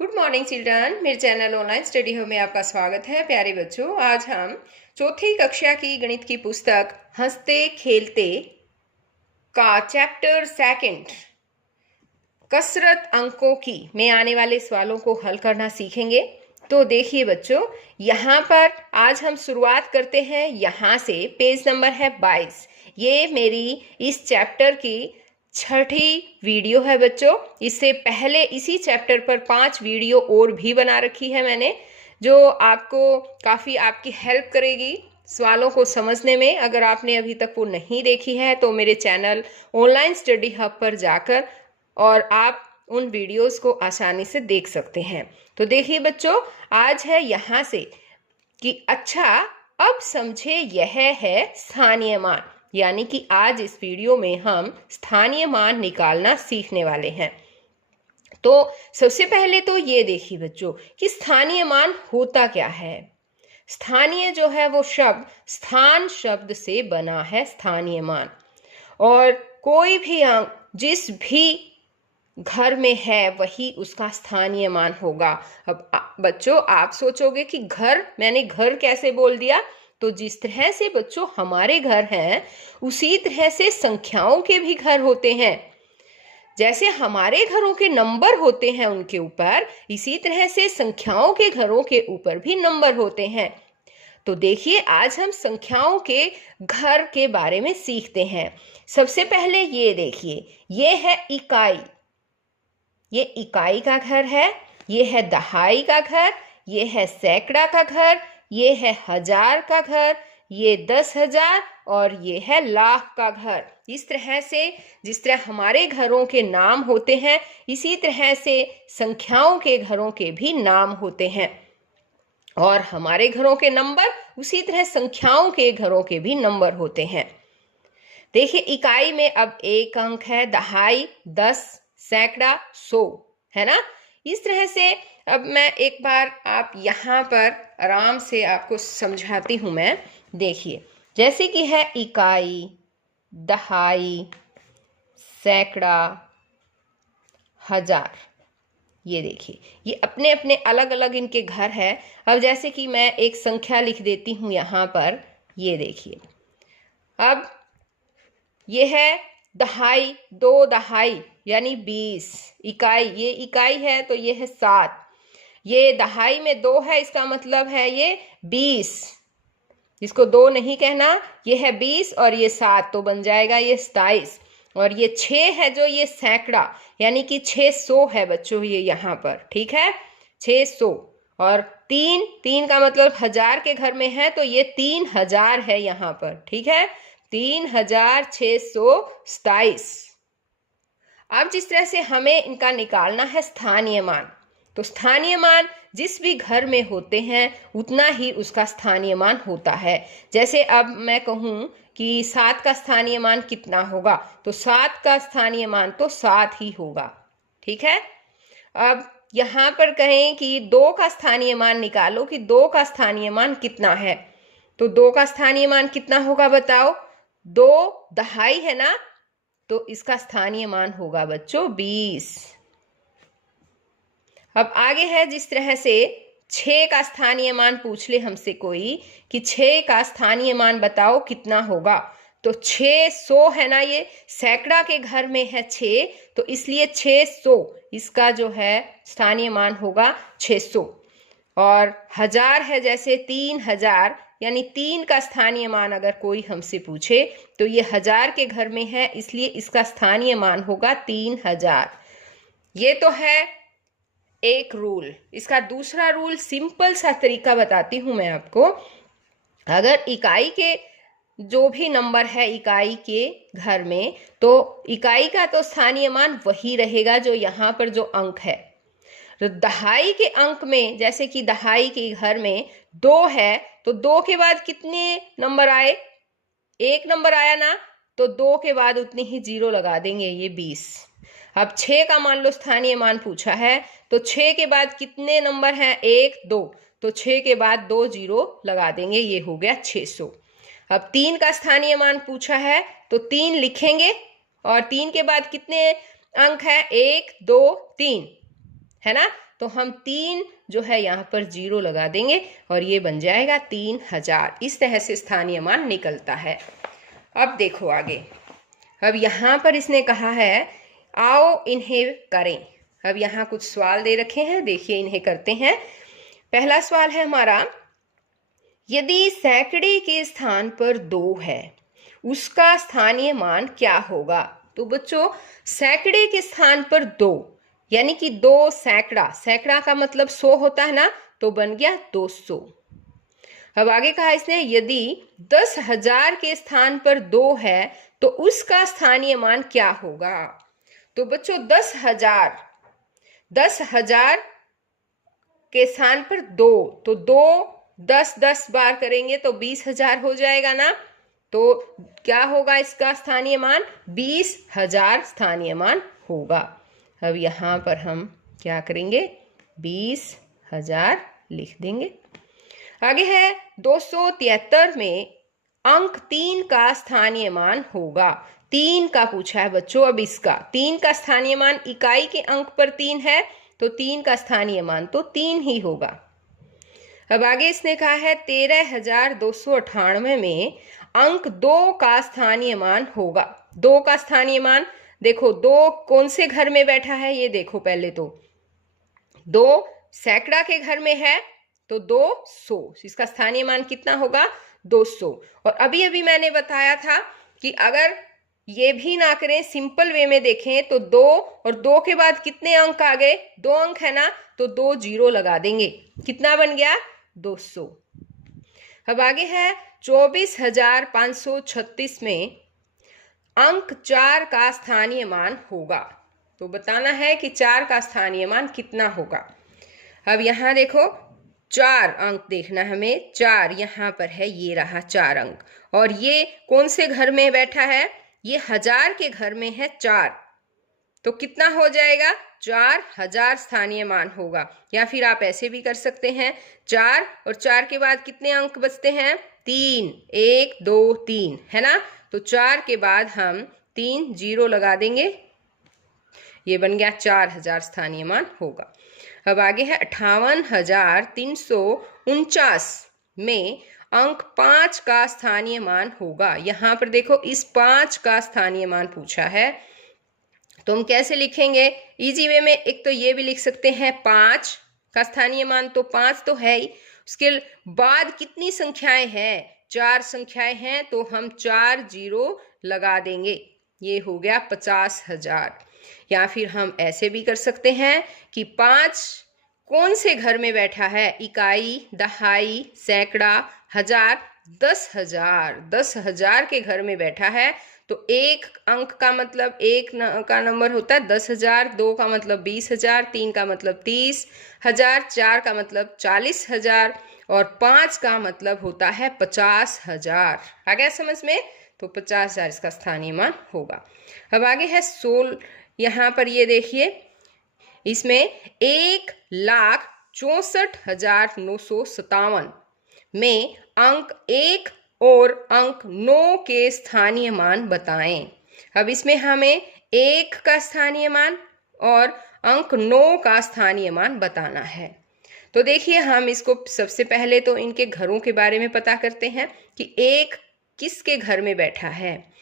Good morning children. मेरे channel online study hub में आपका स्वागत है। प्यारे बच्चों, आज हम चौथी कक्षा की गणित की पुस्तक हंसते खेलते का चैप्टर सेकंड कसरत अंकों की में आने वाले सवालों को हल करना सीखेंगे। तो देखिए बच्चों, यहाँ पर आज हम शुरुआत करते हैं। यहाँ से पेज नंबर है 22। ये मेरी इस चैप्टर की छठी वीडियो है बच्चों। इससे पहले इसी चैप्टर पर 5 वीडियो और भी बना रखी है मैंने, जो आपको काफ़ी आपकी हेल्प करेगी सवालों को समझने में। अगर आपने अभी तक वो नहीं देखी है तो मेरे चैनल ऑनलाइन स्टडी हब पर जाकर और आप उन वीडियोस को आसानी से देख सकते हैं। तो देखिए बच्चों, आज है यहाँ से कि अच्छा अब समझे यह है स्थानीय मान, यानी कि आज इस वीडियो में हम स्थानीय मान निकालना सीखने वाले हैं। तो सबसे पहले तो ये देखिए बच्चों कि स्थानीय मान होता क्या है। स्थानीय जो है वो शब्द स्थान शब्द से बना है स्थानीय मान, और कोई भी अंक जिस भी घर में है वही उसका स्थानीय मान होगा। अब बच्चों आप सोचोगे कि घर, मैंने घर कैसे बोल दिया? तो जिस तरह से बच्चों हमारे घर हैं उसी तरह से संख्याओं के भी घर होते हैं। जैसे हमारे घरों के नंबर होते हैं उनके ऊपर, इसी तरह से संख्याओं के घरों के ऊपर भी नंबर होते हैं। तो देखिए आज हम संख्याओं के घर के बारे में सीखते हैं। सबसे पहले ये देखिए, ये है इकाई, ये इकाई का घर है। ये है दहाई का घर, ये है सैकड़ा का घर, ये है हजार का घर, ये 10,000 और ये है लाख का घर। इस तरह से जिस तरह हमारे घरों के नाम होते हैं इसी तरह से संख्याओं के घरों के भी नाम होते हैं, और हमारे घरों के नंबर उसी तरह संख्याओं के घरों के भी नंबर होते हैं। देखिए इकाई में अब एक अंक है, दहाई 10, सैकड़ा 100, है ना। इस तरह से अब मैं एक बार आप यहाँ पर आराम से आपको समझाती हूँ मैं। देखिए जैसे कि है इकाई, दहाई, सैकड़ा, हजार, ये देखिए ये अपने अपने अलग अलग इनके घर है। अब जैसे कि मैं एक संख्या लिख देती हूँ यहाँ पर, ये देखिए अब ये है दहाई, 2 दहाई यानी 20। इकाई, ये इकाई है तो ये है 7। ये दहाई में 2 है, इसका मतलब है ये 20। इसको 2 नहीं कहना, ये है 20 और ये 7 तो बन जाएगा ये 27। और ये 6 है जो ये सैकड़ा यानी कि 600 है बच्चों ये यहाँ पर, ठीक है 600। और 3 का मतलब हजार के घर में है तो ये 3000 है यहाँ पर, ठीक है 3627। अब जिस तरह से हमें इनका निकालना है स्थानीय मान, तो स्थानीय मान जिस भी घर में होते हैं उतना ही उसका स्थानीय मान होता है। जैसे अब मैं कहूँ कि 7 का स्थानीय मान कितना होगा, तो 7 का स्थानीय मान तो 7 ही होगा, ठीक है। अब यहाँ पर कहें कि 2 का स्थानीय मान निकालो कि 2 का स्थानीय मान कितना है, तो 2 का स्थानीय मान कितना होगा बताओ? 2 दहाई है ना, तो इसका स्थानीय मान होगा बच्चों 20। अब आगे है जिस तरह से 6 का स्थानीय मान पूछ ले हमसे कोई कि 6 का स्थानीय मान बताओ कितना होगा, तो 600 है ना, ये सैकड़ा के घर में है 6 तो इसलिए 600 इसका जो है स्थानीय मान होगा 600। और हजार है जैसे 3000 यानी 3 का स्थानीय मान अगर कोई हमसे पूछे तो ये हजार के घर में है इसलिए इसका स्थानीय मान होगा 3000। ये तो है एक रूल। इसका दूसरा रूल सिंपल सा तरीका बताती हूँ मैं आपको। अगर इकाई के जो भी नंबर है इकाई के घर में, तो इकाई का तो स्थानीय मान वही रहेगा जो यहाँ पर जो अंक है। तो दहाई के अंक में, जैसे कि दहाई के घर में 2 है तो 2 के बाद कितने नंबर आए? 1 नंबर आया ना, तो 2 के बाद उतनी ही 0 लगा देंगे, ये 20। अब 6 का मान लो स्थानीय मान पूछा है तो 6 के बाद कितने नंबर हैं? 1 2, तो 6 के बाद 2 0 लगा देंगे, ये हो गया 600। अब 3 का स्थानीय मान पूछा है तो 3 लिखेंगे और 3 के बाद कितने अंक है? 1 2 3, है ना। तो हम 3 जो है यहाँ पर 0 लगा देंगे और ये बन जाएगा 3000। इस तरह से स्थानीय मान निकलता है। अब देखो आगे, अब यहाँ पर इसने कहा है आओ इन्हें करें। अब यहाँ कुछ सवाल दे रखे हैं, देखिए इन्हें करते हैं। पहला सवाल है हमारा, यदि सैकड़े के स्थान पर 2 है उसका स्थानीय मान क्या होगा। तो बच्चों सैकड़े के स्थान पर 2 यानी कि 2 सैकड़ा, सैकड़ा का मतलब 100 होता है ना, तो बन गया 200। अब आगे कहा इसने यदि 10,000 के स्थान पर 2 है तो उसका स्थानीय मान क्या होगा। तो बच्चों 10,000 के स्थान पर 2, तो 2 10 बार करेंगे तो 20,000 हो जाएगा ना। तो क्या होगा इसका स्थानीय मान, 20,000 स्थानीय मान होगा। अब यहाँ पर हम क्या करेंगे, 20,000 लिख देंगे। आगे है 273 में अंक 3 का स्थानीय मान होगा। 3 का पूछा है बच्चों। अब इसका 3 का स्थानीय मान, इकाई के अंक पर 3 है तो 3 का स्थानीय मान तो 3 ही होगा। अब आगे इसने कहा है 13,298 में अंक 2 का स्थानीय मान होगा। 2 का स्थानीय मान देखो, 2 कौन से घर में बैठा है ये देखो। पहले तो 2 सैकड़ा के घर में है तो 200, इसका स्थानीय मान कितना होगा, 200। और अभी अभी मैंने बताया था कि अगर ये भी ना करें, सिंपल वे में देखें तो 2 और 2 के बाद कितने अंक आ गए, 2 अंक है ना, तो 2 0 लगा देंगे, कितना बन गया, 200। अब आगे है 24,536 में अंक 4 का स्थानीय मान होगा। तो बताना है कि 4 का स्थानीय मान कितना होगा। अब यहाँ देखो 4 अंक देखना हमें, 4 यहाँ पर है, ये रहा 4 अंक। और ये कौन से घर में बैठा है, ये 1000 के घर में है 4, तो कितना हो जाएगा, 4000 स्थानीय मान होगा। या फिर आप ऐसे भी कर सकते हैं, 4 और 4 के बाद कितने अंक बचते हैं, 3, 1 2 3 है ना। तो 4 के बाद हम 3 0 लगा देंगे, ये बन गया 4000 स्थानीय मान होगा। अब आगे है 58,349 में अंक 5 का स्थानीय मान होगा। यहाँ पर देखो इस 5 का स्थानीय मान पूछा है, तो हम कैसे लिखेंगे इजी वे में। एक तो ये भी लिख सकते हैं 5 का स्थानीय मान, तो 5 तो है ही, उसके बाद कितनी संख्याएं हैं, 4 संख्याएं हैं, तो हम 4 0 लगा देंगे, ये हो गया 50,000। या फिर हम ऐसे भी कर सकते हैं कि 5 कौन से घर में बैठा है, इकाई, दहाई, सैकड़ा, 1000, 10,000, 10,000 के घर में बैठा है। तो 1 अंक का मतलब 1 का नंबर होता है 10,000, 2 का मतलब 20,000, 3 का मतलब 30,000, 4 का मतलब 40,000 और 5 का मतलब होता है 50,000। आ गया समझ में, तो 50,000 इसका स्थानीय मान होगा। अब आगे है 16, यहाँ पर ये देखिए इसमें 1,64,957 में अंक 1 और अंक 9 के स्थानीय मान बताएं। अब इसमें हमें 1 का स्थानीय मान और अंक 9 का स्थानीय मान बताना है। तो देखिए हम इसको सबसे पहले तो इनके घरों के बारे में पता करते हैं कि 1 किसके घर में बैठा है,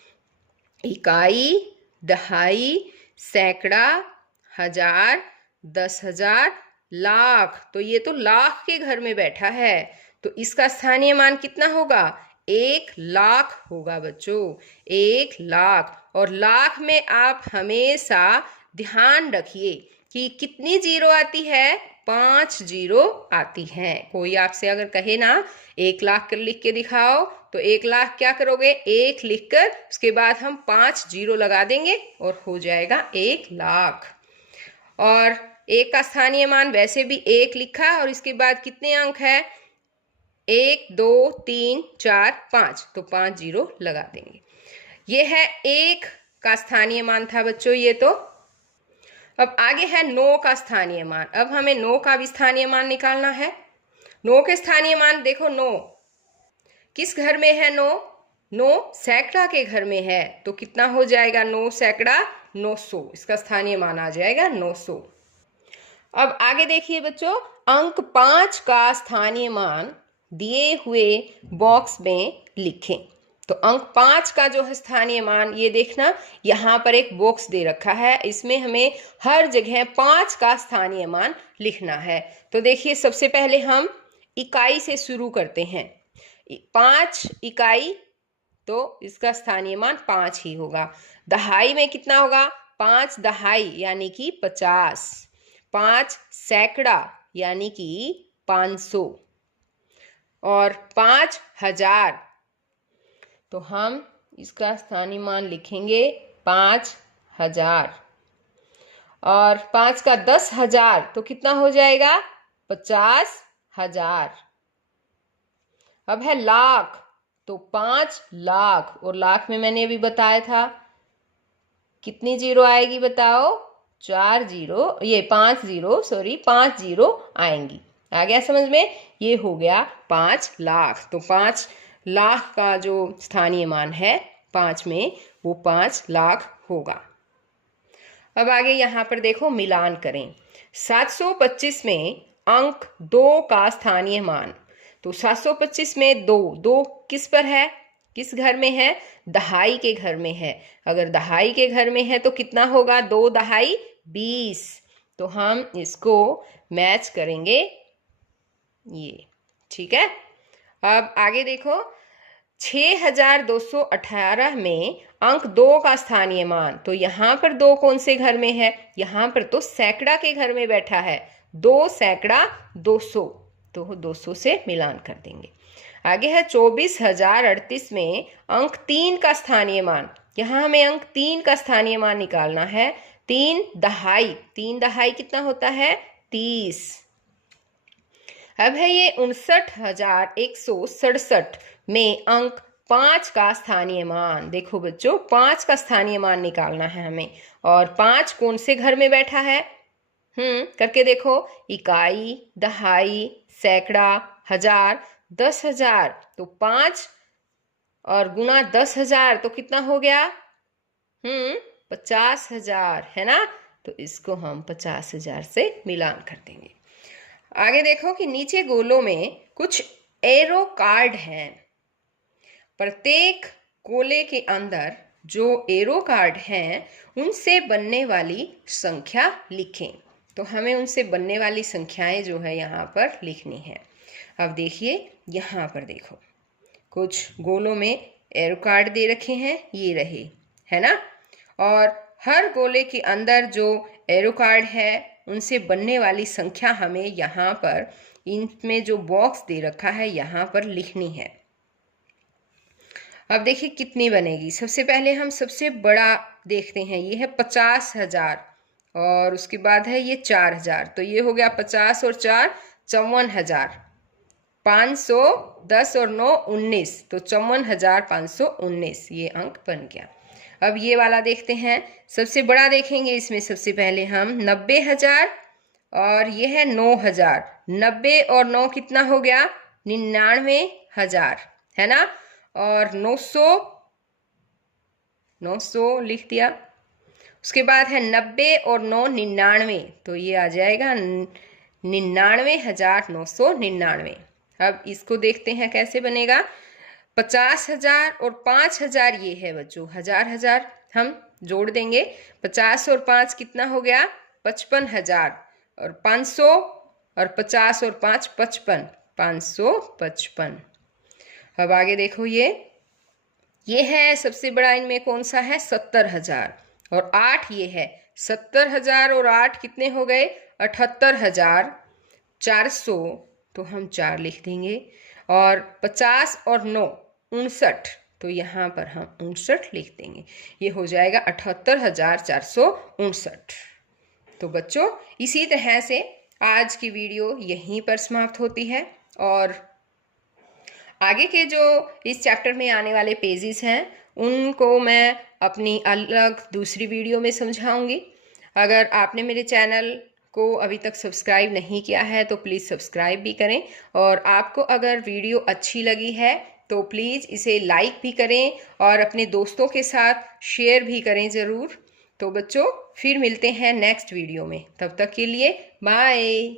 इकाई, दहाई, सैकड़ा, 1000, 10,000, लाख, तो ये तो लाख के घर में बैठा है, तो इसका स्थानीय मान कितना होगा, 1 लाख होगा बच्चों, 1 लाख। और लाख में आप हमेशा ध्यान रखिए कि कितनी जीरो आती है, 5 जीरो आती हैं। कोई आपसे अगर कहे ना 1 लाख कर लिख के दिखाओ, तो 1 लाख क्या करोगे, 1 लिखकर उसके बाद हम 5 जीरो लगा देंगे और हो जाएगा 1 लाख। और 1 का स्थानीय मान वैसे भी 1 लिखा और इसके बाद कितने अंक है, 1 2 3 4 5, तो 5 जीरो लगा देंगे। ये है 1 का स्थानीय मान था बच्चों ये तो। अब आगे है 9 का स्थानीय मान। अब हमें 9 का भी स्थानीय मान निकालना है। 9 के स्थानीय मान देखो, 9 किस घर में है, 9 सैकड़ा के घर में है, तो कितना हो जाएगा, 9 सैकड़ा 900, इसका स्थानीय मान आ जाएगा 900। अब आगे देखिए बच्चों, अंक 5 का स्थानीय मान दिए हुए बॉक्स में लिखें। तो अंक 5 का जो है स्थानीय मान, ये देखना यहाँ पर एक बॉक्स दे रखा है, इसमें हमें हर जगह 5 का स्थानीय मान लिखना है। तो देखिए सबसे पहले हम इकाई से शुरू करते हैं। 5 इकाई, तो इसका स्थानीय मान 5 ही होगा। दहाई में कितना होगा? 5 दहाई यानी कि 50। 5 सैकड़ा यानी कि 500 और 5000, तो हम इसका स्थानीय मान लिखेंगे 5000। और 5 का 10,000 तो कितना हो जाएगा? 50,000। अब है लाख, तो 5 लाख, और लाख में मैंने अभी बताया था कितनी जीरो आएगी बताओ? 4 जीरो, ये 5 जीरो आएंगी। आ गया समझ में? ये हो गया 5 लाख। तो 5 लाख का जो स्थानीय मान है 5 में, वो 5 लाख होगा। अब आगे यहाँ पर देखो, मिलान करें। 725 में अंक 2 का स्थानीय मान। तो 725 में 2 किस पर है? किस घर में है? दहाई के घर में है। अगर दहाई के घर में है तो कितना होगा? 2 दहाई 20। तो हम इसको मैच करेंगे, ये ठीक है। अब आगे देखो, 6218 में अंक 2 का स्थानीय मान। तो यहाँ पर 2 कौन से घर में है? यहाँ पर तो सैकड़ा के घर में बैठा है। 2 सैकड़ा 200, तो 200 से मिलान कर देंगे। आगे है 24,038 में अंक 3 का स्थानीय मान। यहाँ हमें अंक 3 का स्थानीय मान निकालना है। 3 दहाई कितना होता है? 30। अब है ये 59,167 में अंक 5 का स्थानीय मान। देखो बच्चों, 5 का स्थानीय मान निकालना है हमें, और 5 कौन से घर में बैठा है? करके देखो, इकाई, दहाई, सैकड़ा, हजार, 10,000। तो 5 और गुना 10,000 तो कितना हो गया? 50,000 है ना। तो इसको हम 50,000 से मिलान कर देंगे। आगे देखो कि नीचे गोलों में कुछ एरो कार्ड हैं। प्रत्येक गोले के अंदर जो एरो कार्ड हैं उनसे बनने वाली संख्या लिखें। तो हमें उनसे बनने वाली संख्याएं जो है यहाँ पर लिखनी है। अब देखिए यहाँ पर देखो, कुछ गोलों में एरो कार्ड दे रखे हैं, ये रहे, है ना। और हर गोले के अंदर जो एरो कार्ड है उनसे बनने वाली संख्या हमें यहाँ पर, इनमें जो बॉक्स दे रखा है यहाँ पर लिखनी है। अब देखिए कितनी बनेगी। सबसे पहले हम सबसे बड़ा देखते हैं, ये है 50,000, और उसके बाद है ये 4,000। तो ये हो गया 50 और 4 54,000। 510 और 9 19, तो 54,519 ये अंक बन गया। अब ये वाला देखते हैं, सबसे बड़ा देखेंगे। इसमें सबसे पहले हम 90,000, और ये है 9,000। 90 और 9 कितना हो गया? 99,000, है ना। और 900 लिख दिया। उसके बाद है 90 और 9 99, तो ये आ जाएगा 99,999। अब इसको देखते हैं कैसे बनेगा। 50,000 और 5,000 ये है बच्चों, हजार हम जोड़ देंगे। 50 और 5 कितना हो गया? 55,000। और 500 और 50 और 5 55, 555। अब आगे देखो, ये है सबसे बड़ा, इनमें कौन सा है? 70,000। और 8 ये है। 70,000 और 8 कितने हो गए? 78,400, तो हम 4 लिख देंगे। और 50 और 9 59, तो यहाँ पर हम 59 लिख देंगे। ये हो जाएगा 78,459। तो बच्चों, इसी तरह से आज की वीडियो यहीं पर समाप्त होती है, और आगे के जो इस चैप्टर में आने वाले पेजेस हैं उनको मैं अपनी अलग दूसरी वीडियो में समझाऊंगी। अगर आपने मेरे चैनल को अभी तक सब्सक्राइब नहीं किया है तो प्लीज़ सब्सक्राइब भी करें, और आपको अगर वीडियो अच्छी लगी है तो प्लीज़ इसे लाइक भी करें और अपने दोस्तों के साथ शेयर भी करें ज़रूर। तो बच्चों, फिर मिलते हैं नेक्स्ट वीडियो में। तब तक के लिए बाय।